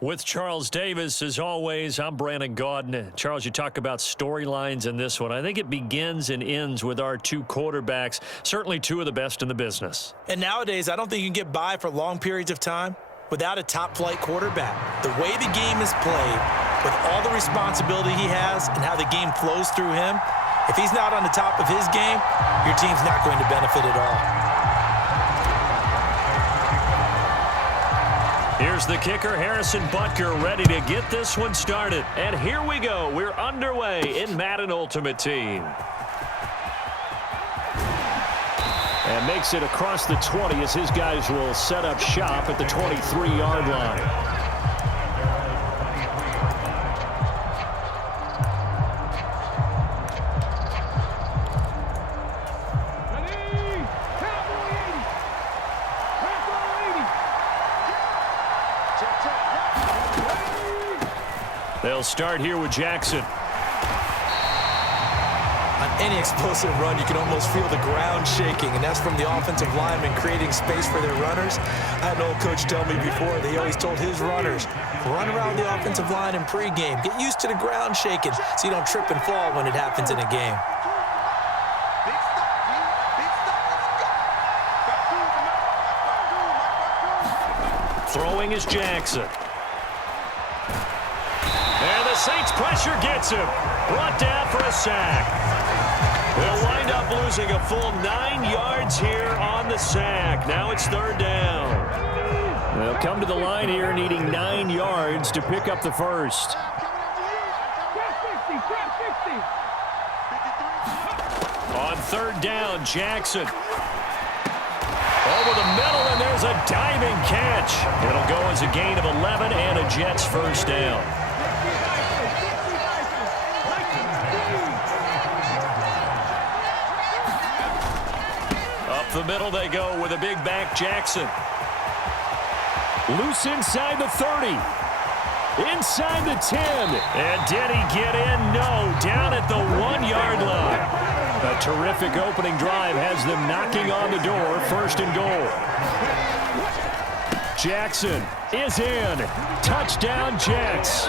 With Charles Davis, as always, I'm Brandon Gaudin. Charles, you talk about storylines in this one. I think it begins and ends with our two quarterbacks, certainly two of the best in the business. And nowadays, I don't think you can get by for long periods of time without a top-flight quarterback. The way the game is played, with all the responsibility he has and how the game flows through him, if he's not on the top of his game, your team's not going to benefit at all. Here's the kicker, Harrison Butker, ready to get this one started. And here we go. We're underway in Madden Ultimate Team. And makes it across the 20 as his guys will set up shop at the 23-yard line. They'll start here with Jackson. On any explosive run, you can almost feel the ground shaking, and that's from the offensive linemen creating space for their runners. I had an old coach tell me before, they always told his runners, run around the offensive line in pregame. Get used to the ground shaking so you don't trip and fall when it happens in a game. Throwing is Jackson. And the Saints pressure gets him. Brought down for a sack. They'll wind up losing a full 9 yards here on the sack. Now it's third down. They'll come to the line here needing 9 yards to pick up the first. On third down, Jackson. Over the middle, and there's a diving catch. It'll go as a gain of 11 and a Jets first down. The middle they go with a big back Jackson. Loose inside the 30. Inside the 10. And did he get in? No. Down at the 1-yard line. A terrific opening drive has them knocking on the door. First and goal. Jackson is in. Touchdown Jets.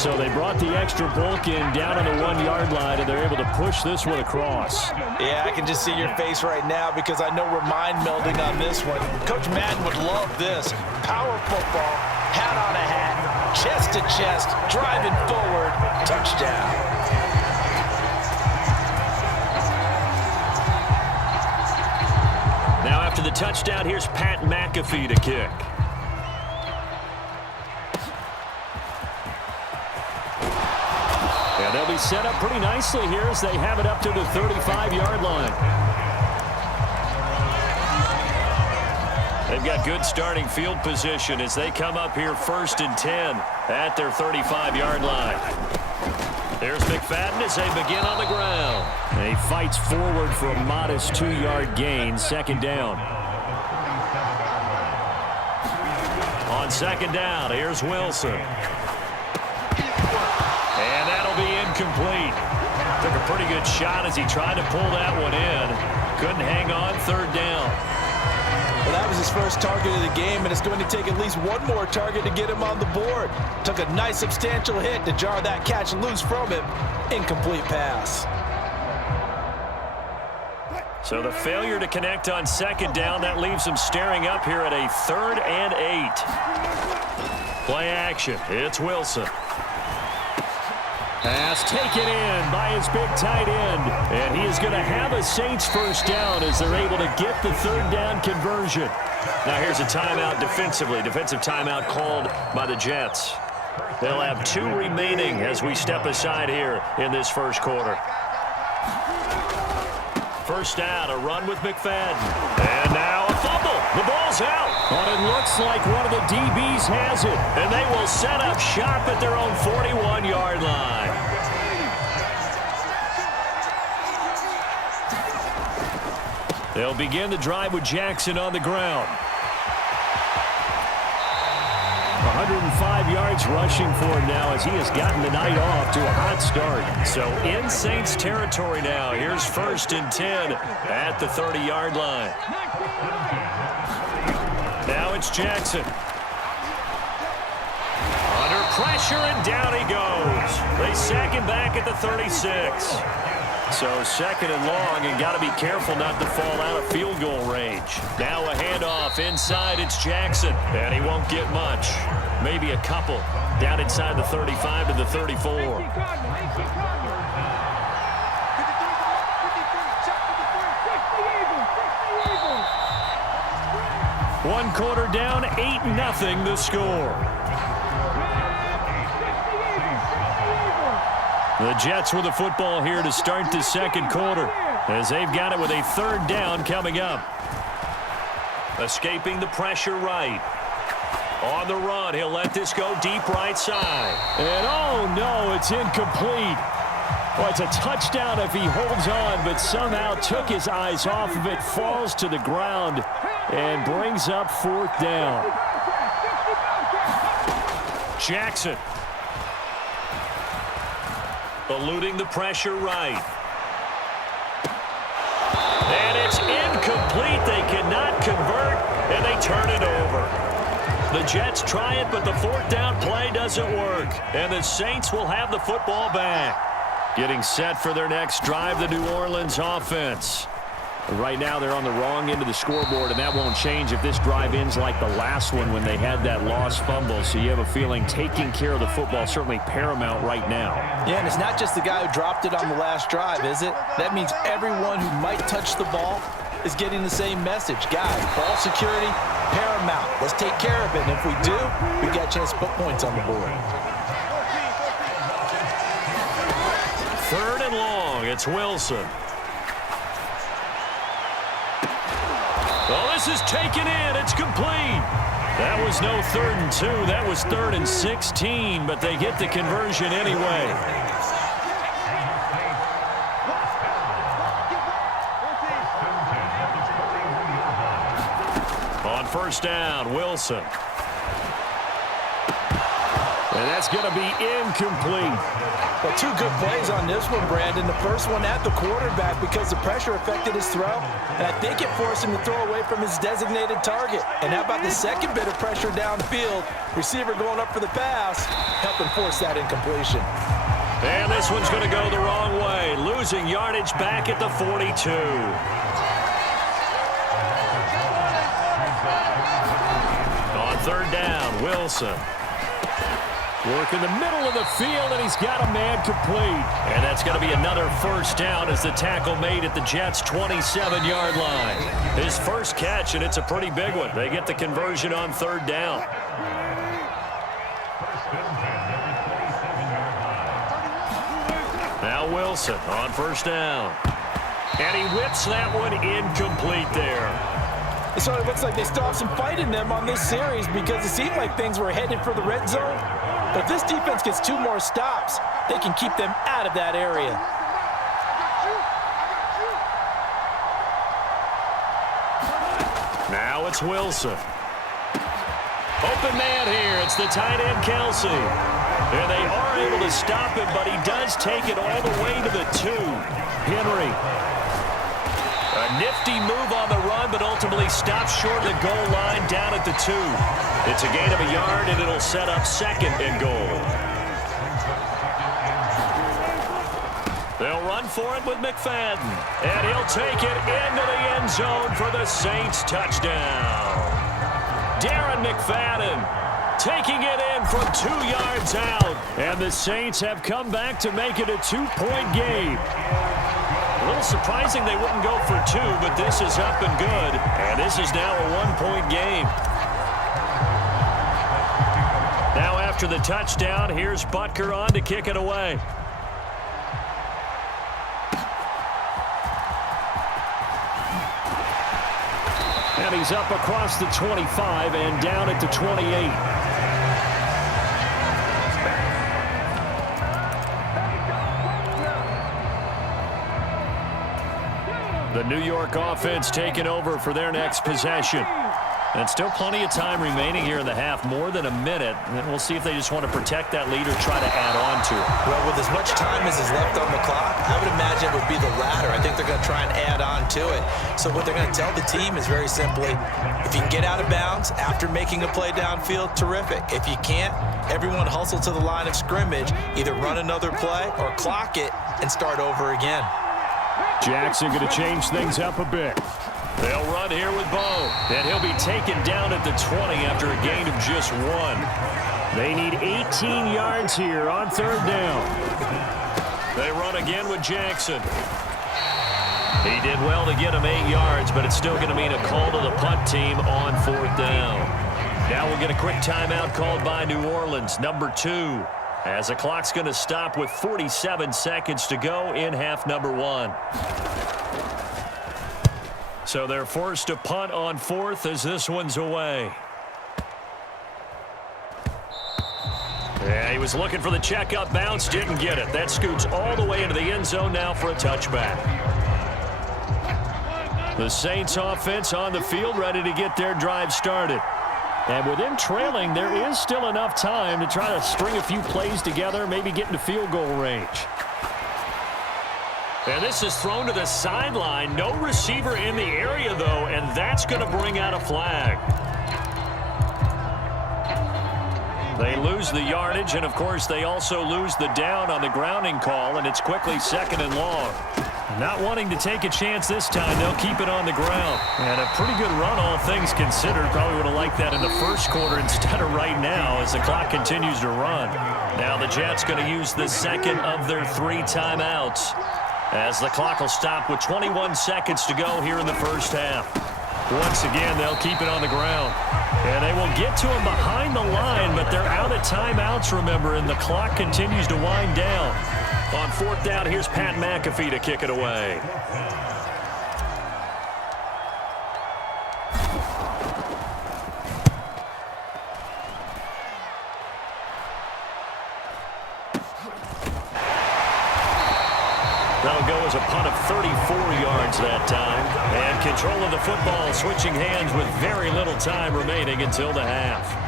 So they brought the extra bulk in down on the 1-yard line, and they're able to push this one across. Yeah, I can just see your face right now because I know we're mind melding on this one. Coach Madden would love this. Power football, hat on a hat, chest to chest, driving forward, touchdown. Now after the touchdown, here's Pat McAfee to kick. And they'll be set up pretty nicely here as they have it up to the 35-yard line. They've got good starting field position as they come up here first and 10 at their 35-yard line. There's McFadden as they begin on the ground. And he fights forward for a modest 2-yard gain, second down. On second down, here's Wilson. And that'll be incomplete. Took a pretty good shot as he tried to pull that one in. Couldn't hang on, third down. Well, that was his first target of the game, and it's going to take at least one more target to get him on the board. Took a nice substantial hit to jar that catch loose from him. Incomplete pass. So the failure to connect on second down, that leaves him staring up here at a 3rd and 8. Play action. It's Wilson. Pass taken in by his big tight end. And he is going to have a Saints first down as they're able to get the third down conversion. Now here's a timeout defensively. Defensive timeout called by the Jets. They'll have 2 remaining as we step aside here in this first quarter. First down, a run with McFadden. And now a fumble. The ball's out. But it looks like one of the DBs has it. And they will set up shop at their own 41-yard line. They'll begin the drive with Jackson on the ground. 105 yards rushing for him now as he has gotten the night off to a hot start. So in Saints territory now. Here's first and 10 at the 30-yard line. Now it's Jackson. pressure, and down he goes. They sack him back at the 36. So second and long, and got to be careful not to fall out of field goal range. Now a handoff inside. It's Jackson, and he won't get much. Maybe a couple. Down inside the 35 to the 34. One quarter down, 8-0 the score. The Jets with the football here to start the second quarter, as they've got it with a third down coming up. Escaping the pressure right. On the run, he'll let this go deep right side. And oh no, it's incomplete. Well, it's a touchdown if he holds on, but somehow took his eyes off of it, falls to the ground, and brings up fourth down. Jackson. Eluding the pressure right. And it's incomplete. They cannot convert, and they turn it over. The Jets try it, but the fourth down play doesn't work. And the Saints will have the football back. Getting set for their next drive, the New Orleans offense. Right now, they're on the wrong end of the scoreboard, and that won't change if this drive ends like the last one when they had that lost fumble. So you have a feeling taking care of the football certainly paramount right now. Yeah, and it's not just the guy who dropped it on the last drive, is it? That means everyone who might touch the ball is getting the same message. Guys, ball security, paramount. Let's take care of it, and if we do, we've got a chance to put points on the board. Third and long, it's Wilson. Well, this is taken in. It's complete. That was no 3rd and 2. That was 3rd and 16, but they get the conversion anyway. On first down, Wilson. And that's going to be incomplete. Well, two good plays on this one, Brandon. The first one at the quarterback because the pressure affected his throw, and I think it forced him to throw away from his designated target. And how about the second bit of pressure downfield? Receiver going up for the pass, helping force that incompletion. And this one's going to go the wrong way, losing yardage back at the 42. On third down, Wilson. Work in the middle of the field, and he's got a man complete. And that's going to be another first down as the tackle made at the Jets' 27-yard line. His first catch, and it's a pretty big one. They get the conversion on third down. Now Wilson on first down. And he whips that one incomplete there. So it looks like they still have some fight in them on this series because it seemed like things were headed for the red zone. But if this defense gets 2 more stops, they can keep them out of that area. Now it's Wilson. Open man here. It's the tight end, Kelsey. And they are able to stop him, but he does take it all the way to the 2. Henry. A nifty move on the run, but ultimately stops short of the goal line down at the 2. It's a gain of a yard, and it'll set up second and goal. They'll run for it with McFadden. And he'll take it into the end zone for the Saints touchdown. Darren McFadden taking it in from 2 yards out. And the Saints have come back to make it a 2-point game. A little surprising they wouldn't go for 2, but this is up and good. And this is now a 1-point game. Now after the touchdown, here's Butker on to kick it away. And he's up across the 25 and down at the 28. The New York offense taking over for their next possession. And still plenty of time remaining here in the half, more than a minute. And we'll see if they just want to protect that lead or try to add on to it. Well, with as much time as is left on the clock, I would imagine it would be the latter. I think they're going to try and add on to it. So what they're going to tell the team is very simply, if you can get out of bounds after making a play downfield, terrific. If you can't, everyone hustle to the line of scrimmage, either run another play or clock it and start over again. Jackson going to change things up a bit. They'll run here with Bo, and he'll be taken down at the 20 after a gain of just 1. They need 18 yards here on third down. They run again with Jackson. He did well to get him 8 yards, but it's still going to mean a call to the punt team on fourth down. Now we'll get a quick timeout called by New Orleans, number 2, as the clock's going to stop with 47 seconds to go in half number 1. So they're forced to punt on fourth as this one's away. Yeah, he was looking for the checkup bounce, didn't get it. That scoots all the way into the end zone now for a touchback. The Saints offense on the field, ready to get their drive started. And with them trailing, there is still enough time to try to string a few plays together, maybe get into field goal range. And this is thrown to the sideline. No receiver in the area, though, and that's going to bring out a flag. They lose the yardage, and, of course, they also lose the down on the grounding call, and it's quickly 2nd and long. Not wanting to take a chance this time, they'll keep it on the ground. And a pretty good run, all things considered. Probably would have liked that in the first quarter instead of right now as the clock continues to run. Now the Jets going to use the second of their 3 timeouts, as the clock will stop with 21 seconds to go here in the first half. Once again, they'll keep it on the ground. And they will get to him behind the line, but they're out of timeouts, remember, and the clock continues to wind down. On fourth down, here's Pat McAfee to kick it away. That'll go as a punt of 34 yards that time. And control of the football switching hands with very little time remaining until the half.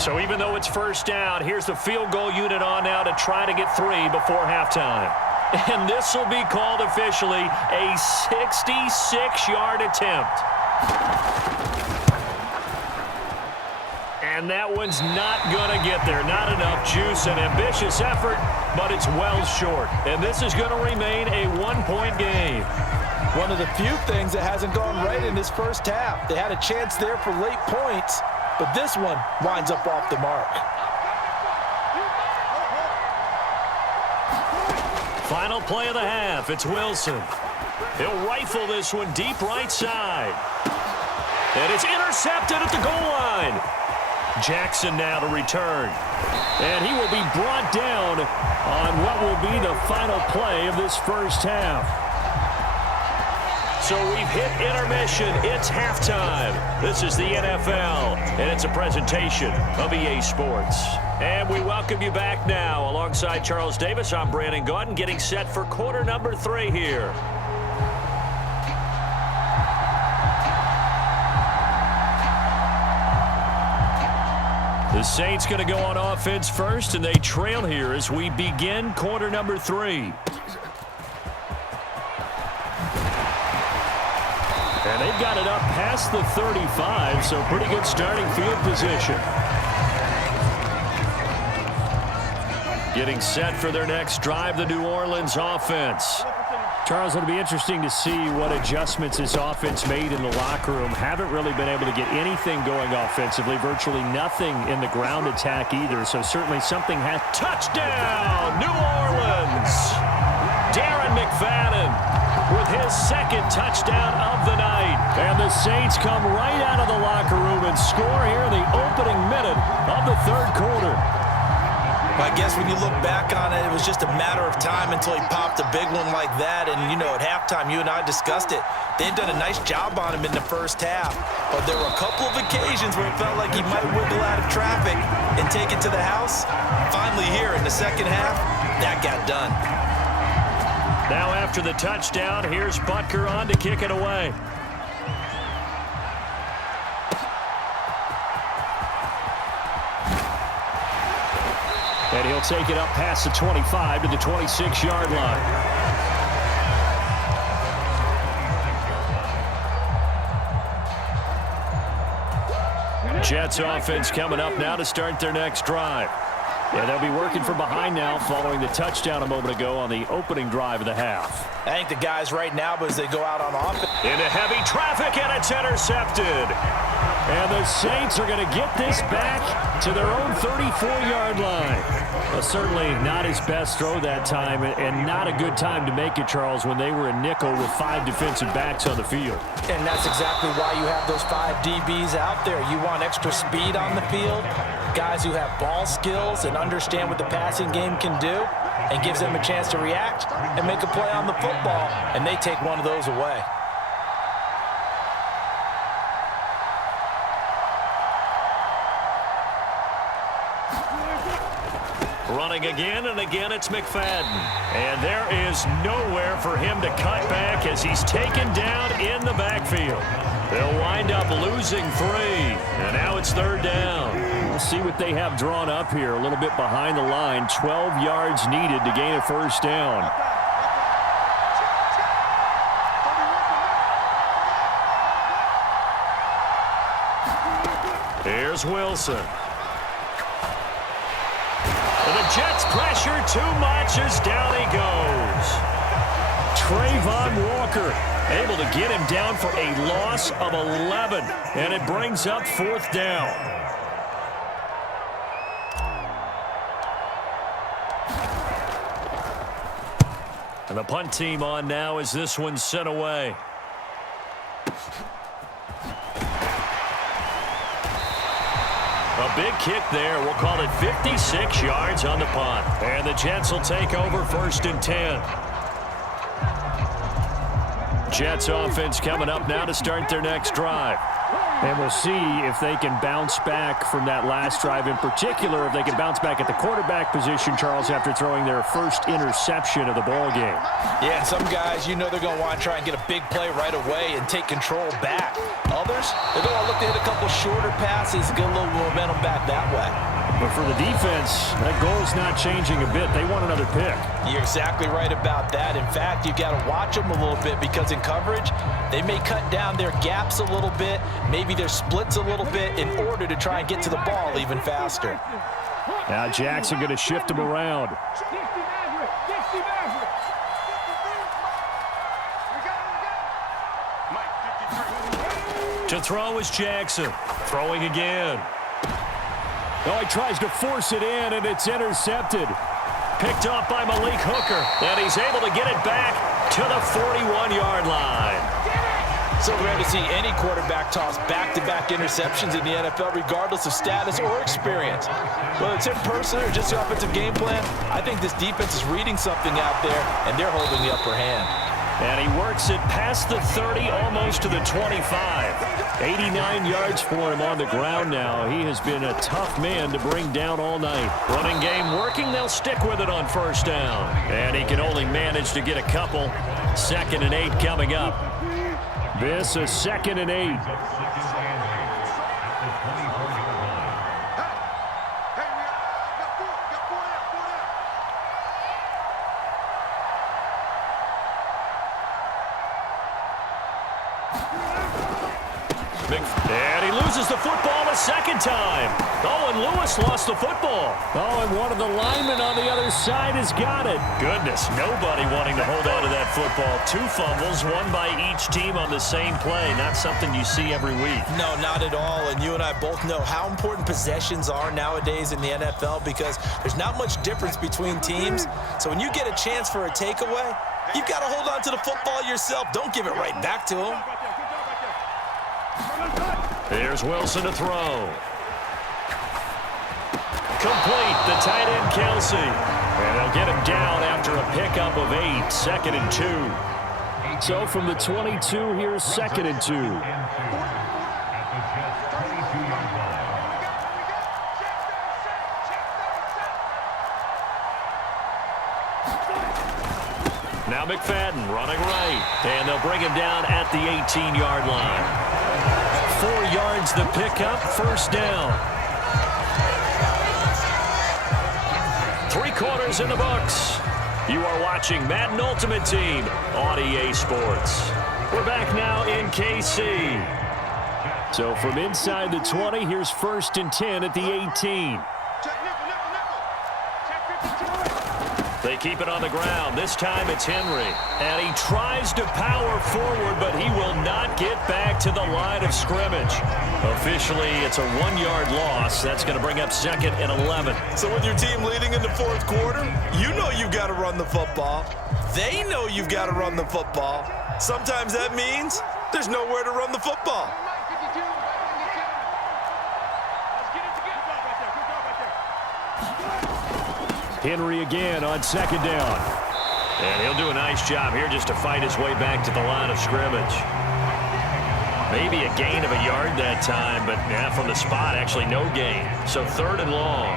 So even though it's first down, here's the field goal unit on now to try to get 3 before halftime. And this will be called officially a 66-yard attempt. And that one's not going to get there. Not enough juice. An ambitious effort, but it's well short. And this is going to remain a 1-point game. One of the few things that hasn't gone right in this first half. They had a chance there for late points, but this one winds up off the mark. Final play of the half. It's Wilson. He'll rifle this one deep right side. And it's intercepted at the goal line. Jackson now to return. And he will be brought down on what will be the final play of this first half. So we've hit intermission. It's halftime. This is the NFL, and it's a presentation of EA Sports. And we welcome you back now. Alongside Charles Davis, I'm Brandon Gaudin, getting set for quarter number 3 here. The Saints going to go on offense first, and they trail here as we begin quarter number 3. And they've got it up past the 35, so pretty good starting field position. Getting set for their next drive, the New Orleans offense. Charles, it'll be interesting to see what adjustments this offense made in the locker room. Haven't really been able to get anything going offensively, virtually nothing in the ground attack either, so certainly something has... Touchdown, New Orleans! Darren McFadden with his second touchdown of the night. And the Saints come right out of the locker room and score here in the opening minute of the third quarter. I guess when you look back on it, it was just a matter of time until he popped a big one like that. And, you know, at halftime, you and I discussed it. They'd done a nice job on him in the first half. But there were a couple of occasions where it felt like he might wiggle out of traffic and take it to the house. Finally here in the second half, that got done. Now after the touchdown, here's Butker on to kick it away. And he'll take it up past the 25 to the 26-yard line. Jets offense coming up now to start their next drive. Yeah, they'll be working from behind now following the touchdown a moment ago on the opening drive of the half. I think the guys right now, as they go out on offense. Into heavy traffic, and it's intercepted. And the Saints are going to get this back to their own 34-yard line. Well, certainly not his best throw that time, and not a good time to make it, Charles, when they were a nickel with 5 defensive backs on the field. And that's exactly why you have those 5 DBs out there. You want extra speed on the field, guys who have ball skills and understand what the passing game can do, and gives them a chance to react and make a play on the football, and they take one of those away. Running again, and again it's McFadden. And there is nowhere for him to cut back as he's taken down in the backfield. They'll wind up losing 3, and now it's 3rd down. We'll see what they have drawn up here. A little bit behind the line, 12 yards needed to gain a 1st down. Here's Wilson. The Jets pressure too much as down he goes. Trayvon Walker able to get him down for a loss of 11, and it brings up 4th down. And the punt team on now as this one's sent away. A big kick there. We'll call it 56 yards on the punt. And the Jets will take over 1st and 10. Jets offense coming up now to start their next drive. And we'll see if they can bounce back from that last drive, in particular if they can bounce back at the quarterback position, Charles, after throwing their first interception of the ball game. Yeah, some guys, you know they're going to want to try and get a big play right away and take control back. Others, they're going to look to hit a couple shorter passes and get a little momentum back that way. But for the defense, that goal is not changing a bit. They want another pick. You're exactly right about that. In fact, you've got to watch them a little bit because in coverage, they may cut down their gaps a little bit, maybe their splits a little bit in order to try and get to the ball even faster. Now Jackson going to shift him around. To throw is Jackson. Throwing again. Oh, he tries to force it in, and it's intercepted. Picked off by Malik Hooker, and he's able to get it back to the 41-yard line. So rare to see any quarterback toss back-to-back interceptions in the NFL, regardless of status or experience. Whether it's in person or just the offensive game plan, I think this defense is reading something out there, and they're holding the upper hand. And he works it past the 30, almost to the 25. 89 yards for him on the ground now. He has been a tough man to bring down all night. Running game working. They'll stick with it on 1st down. And he can only manage to get a couple. 2nd and 8 coming up. This is 2nd and 8. And he loses the football a 2nd time. Oh, and Lewis lost the football. Oh, and one of the linemen on the other side has got it. Goodness, nobody wanting to hold on to that football. 2 fumbles, one by each team on the same play. Not something you see every week. No, not at all. And you and I both know how important possessions are nowadays in the NFL because there's not much difference between teams. So when you get a chance for a takeaway, you've got to hold on to the football yourself. Don't give it right back to him. Here's Wilson to throw. Complete, the tight end Kelsey. And they'll get him down after a pickup of 8, 2nd and 2. So from the 22, here's 2nd and 2. Now McFadden running right. And they'll bring him down at the 18-yard line. 4 yards the pickup, 1st down. quarters in the books. You are watching Madden Ultimate Team on EA Sports. We're back now in KC. So from inside the 20, here's 1st and 10 at the 18. They keep it on the ground. This time it's Henry. And he tries to power forward, but he will not get back to the line of scrimmage. Officially, it's a 1-yard loss. That's going to bring up 2nd and 11. So with your team leading in the 4th quarter, you know you've got to run the football. They know you've got to run the football. Sometimes that means there's nowhere to run the football. Henry again on 2nd down. And he'll do a nice job here just to fight his way back to the line of scrimmage. Maybe a gain of a yard that time, but from the spot, actually no gain. So 3rd and long.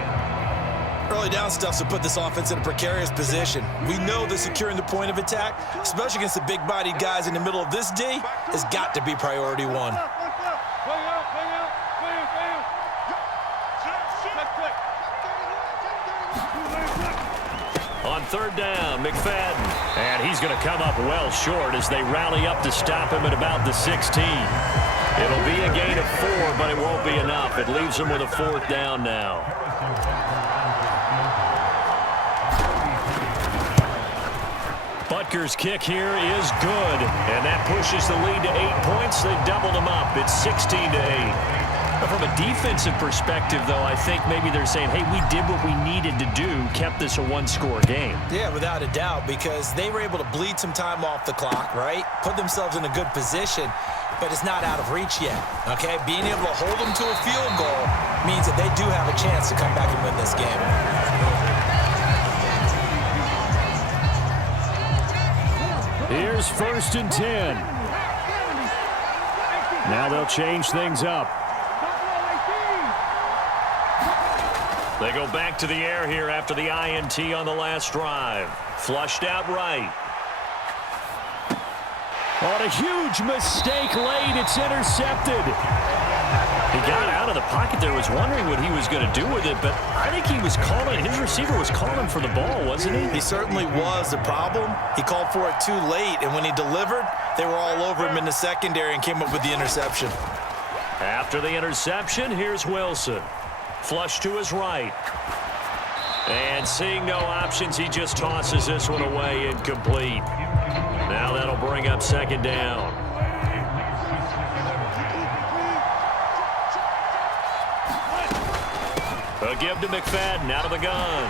Early down stuff to put this offense in a precarious position. We know that securing the point of attack, especially against the big-bodied guys in the middle of this D, has got to be priority 1. On 3rd down, McFadden. And he's going to come up well short as they rally up to stop him at about the 16. It'll be a gain of 4, but it won't be enough. It leaves him with a 4th down now. Butker's kick here is good. And that pushes the lead to 8 points. They doubled him up. It's 16-8. From a defensive perspective, though, I think maybe they're saying, hey, we did what we needed to do, kept this a 1-score game. Yeah, without a doubt, because they were able to bleed some time off the clock, right? Put themselves in a good position, but it's not out of reach yet, okay? Being able to hold them to a field goal means that they do have a chance to come back and win this game. Here's 1st and 10. Now they'll change things up. They go back to the air here after the INT on the last drive. Flushed out right. On a huge mistake late, it's intercepted. He got out of the pocket there, was wondering what he was going to do with it, but I think he was calling, his receiver was calling for the ball, wasn't he? He certainly was. The problem, he called for it too late, and when he delivered, they were all over him in the secondary and came up with the interception. After the interception, here's Wilson. Flush to his right. And seeing no options, he just tosses this one away, incomplete. Now that'll bring up 2nd down. A give to McFadden out of the gun.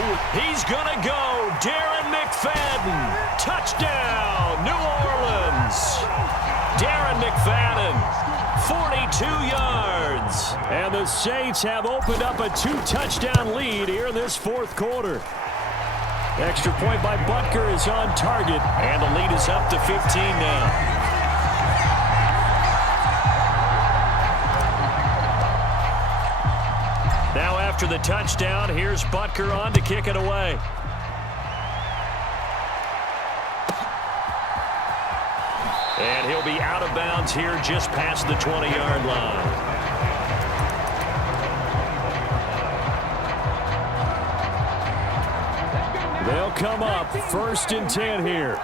Ooh, he's gonna go. Darren McFadden. Touchdown, New Orleans. Darren McFadden. 42 yards. And the Saints have opened up a 2-touchdown lead here in this 4th quarter. Extra point by Butker is on target, and the lead is up to 15 now. Now after the touchdown, here's Butker on to kick it away. And he'll be out of bounds here just past the 20-yard line. They'll come up 1st and 10 here.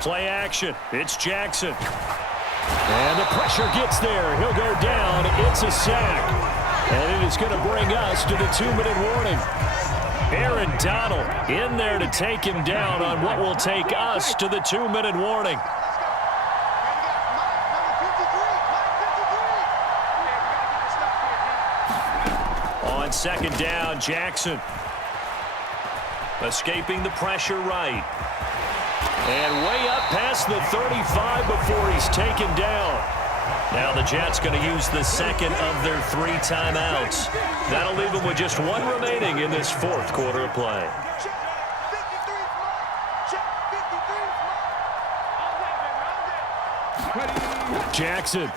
Play action. It's Jackson. And the pressure gets there. He'll go down. It's a sack. And it is going to bring us to the 2-minute warning. Aaron Donald in there to take him down on what will take us to the 2-minute warning. On 2nd down, Jackson. Escaping the pressure right. And way up past the 35 before he's taken down. Now the Jets going to use the 2nd of their 3 timeouts. That'll leave them with just 1 remaining in this 4th quarter of play. Jackson.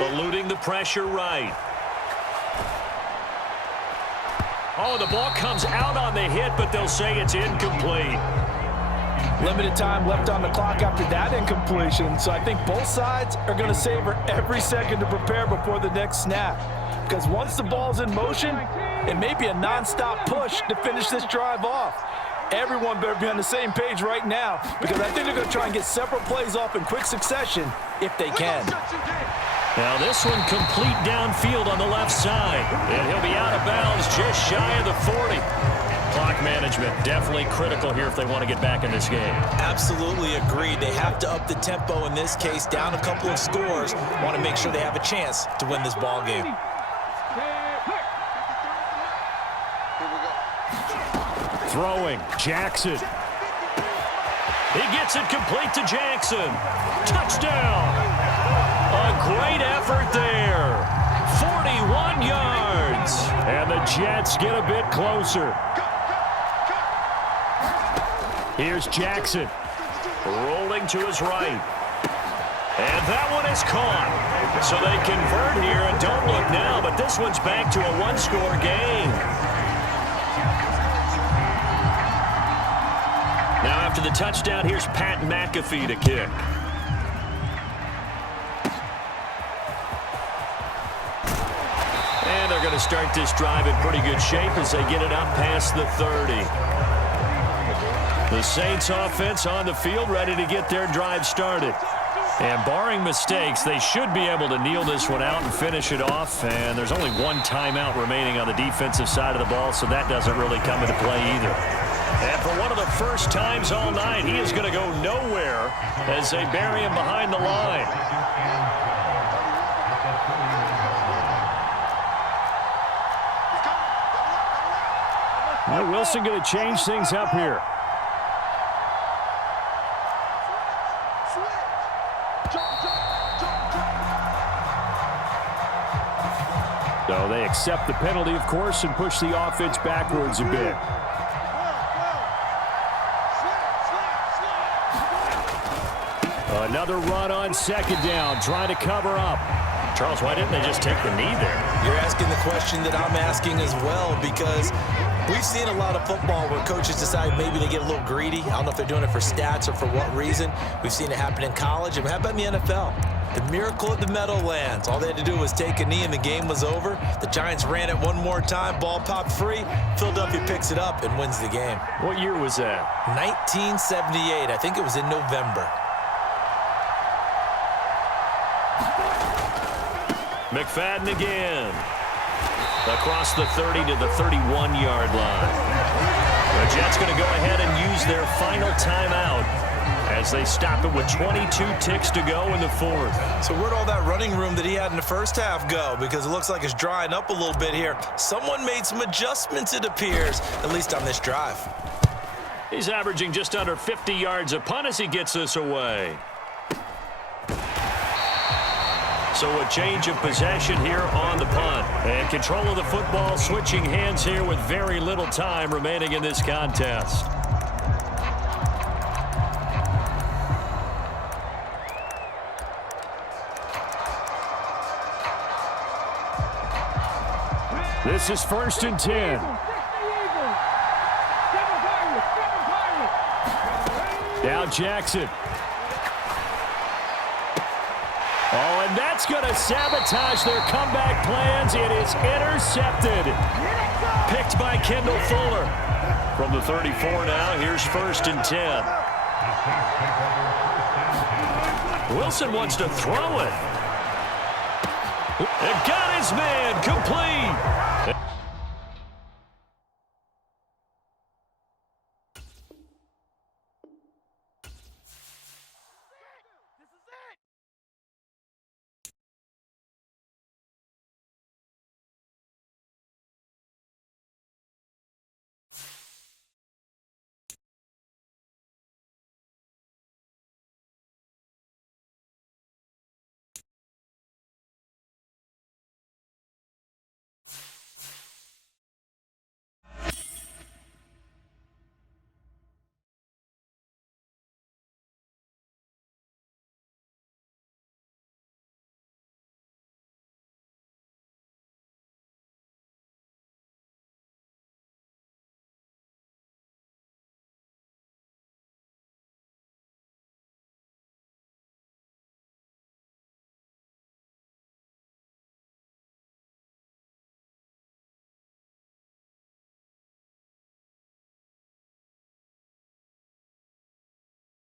Eluding the pressure right. Oh, the ball comes out on the hit, but they'll say it's incomplete. Limited time left on the clock after that incompletion, so I think both sides are going to savor every second to prepare before the next snap. Because once the ball's in motion, it may be a non-stop push to finish this drive off. Everyone better be on the same page right now, because I think they're going to try and get several plays off in quick succession if they can. Now this one complete downfield on the left side, and he'll be out of bounds just shy of the 40. Clock management definitely critical here if they want to get back in this game. Absolutely agreed. They have to up the tempo in this case, down a couple of scores. Want to make sure they have a chance to win this ball game. Throwing, Jackson. He gets it complete to Jackson. Touchdown. A great effort there. 41 yards. And the Jets get a bit closer. Here's Jackson. Rolling to his right. And that one is caught. So they convert here and don't look now, but this one's back to a one-score game. Now after the touchdown, here's Pat McAfee to kick. And they're going to start this drive in pretty good shape as they get it up past the 30. The Saints offense on the field ready to get their drive started. And barring mistakes, they should be able to kneel this one out and finish it off. And there's only one timeout remaining on the defensive side of the ball, so that doesn't really come into play either. And for one of the first times all night, he is going to go nowhere as they bury him behind the line. Now Wilson going to change things up here. So they accept the penalty, of course, and push the offense backwards a bit. Another run on second down, trying to cover up. Charles, why didn't they just take the knee there? You're asking the question that I'm asking as well, because we've seen a lot of football where coaches decide maybe they get a little greedy. I don't know if they're doing it for stats or for what reason. We've seen it happen in college. And how about in the NFL? The miracle at the Meadowlands. All they had to do was take a knee and the game was over. The Giants ran it one more time. Ball popped free. Philadelphia picks it up and wins the game. What year was that? 1978. I think it was in November. McFadden again. Across the 30 to the 31-yard line. The Jets going to go ahead and use their final timeout as they stop it with 22 ticks to go in the fourth. So where'd all that running room that he had in the first half go? Because it looks like it's drying up a little bit here. Someone made some adjustments, it appears, at least on this drive. He's averaging just under 50 yards a punt as he gets this away. So a change of possession here on the punt. And control of the football switching hands here with very little time remaining in this contest. This is 1st and 10. Now Jackson. Oh, and that's going to sabotage their comeback plans. It is intercepted. Picked by Kendall Fuller. From the 34 now, here's 1st and 10. Wilson wants to throw it. And got his man complete.